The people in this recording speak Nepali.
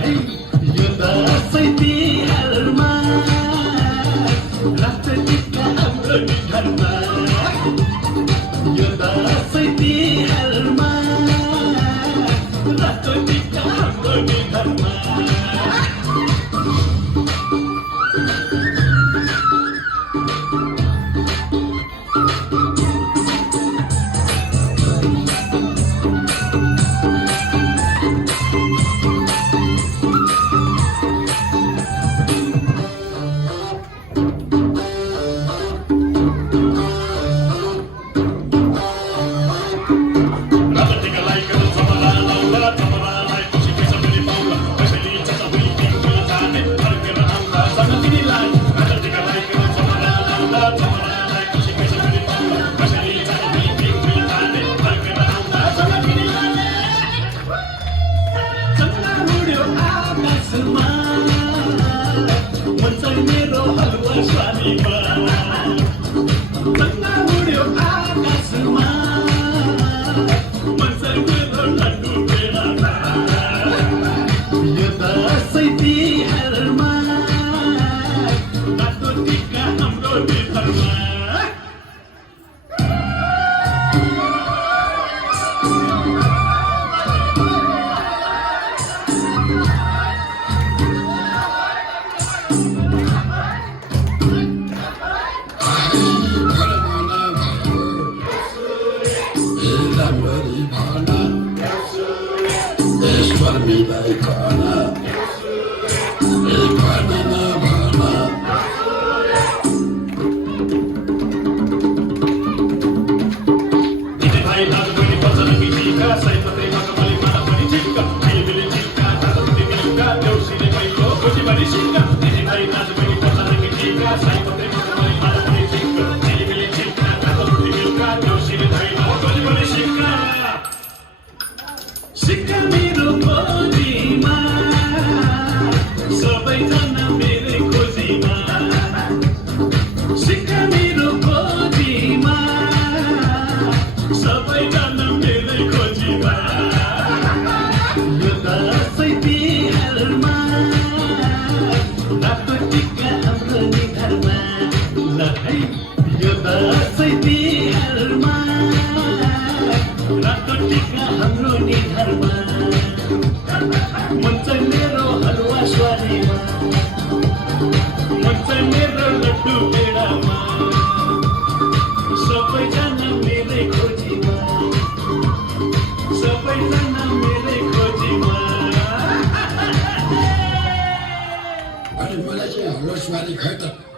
है यो दसैँ तिहारमा राष्ट्र टिका हाम्रो निधारमा यो दसैँ तिहारमा राष्ट्र टिका हाम्रो निधारमा मेरो हलुवा स्वामीमा चन्दा उड्यो आकाशमा मन चाहिँ मेरो लड्डु पेडामा यो दसैँ तिहारमा रातो टिका हाम्रो निधारमा Mirai kana, ekana na bana. Iti bhai dazu pani pasana mitika, sai patai maka mali mana pani chika, ai bile chika, dazu pani chika, deusi ne pai lo, koji pani chika. Iti bhai dazu pani pasana mitika, sai patai maka mali mana pani chika, ai bile chika, dazu pani chika, deusi ne pai lo, koji pani chika. Chika मेरो खोजीमा सबैजना मेरै खोजीमा सिक्का मेरो खोजीमा सबैजना मेरै खोजीमा यो दसैँ तिहारमा रातो टिका हाम्रो निधारमा ल है यो दसैँ तिहारमा रातो टिका हाम्रो निधारमा मन चाहिँ मेरो हलुवा स्वारीमा मन चाहिँ मेरो लड्डु पेडामा सबैजना मेरै खोजीमा सबैजना मेरै खोजीमा अनि मलाई चाहिँ हलुवा स्वारी खै त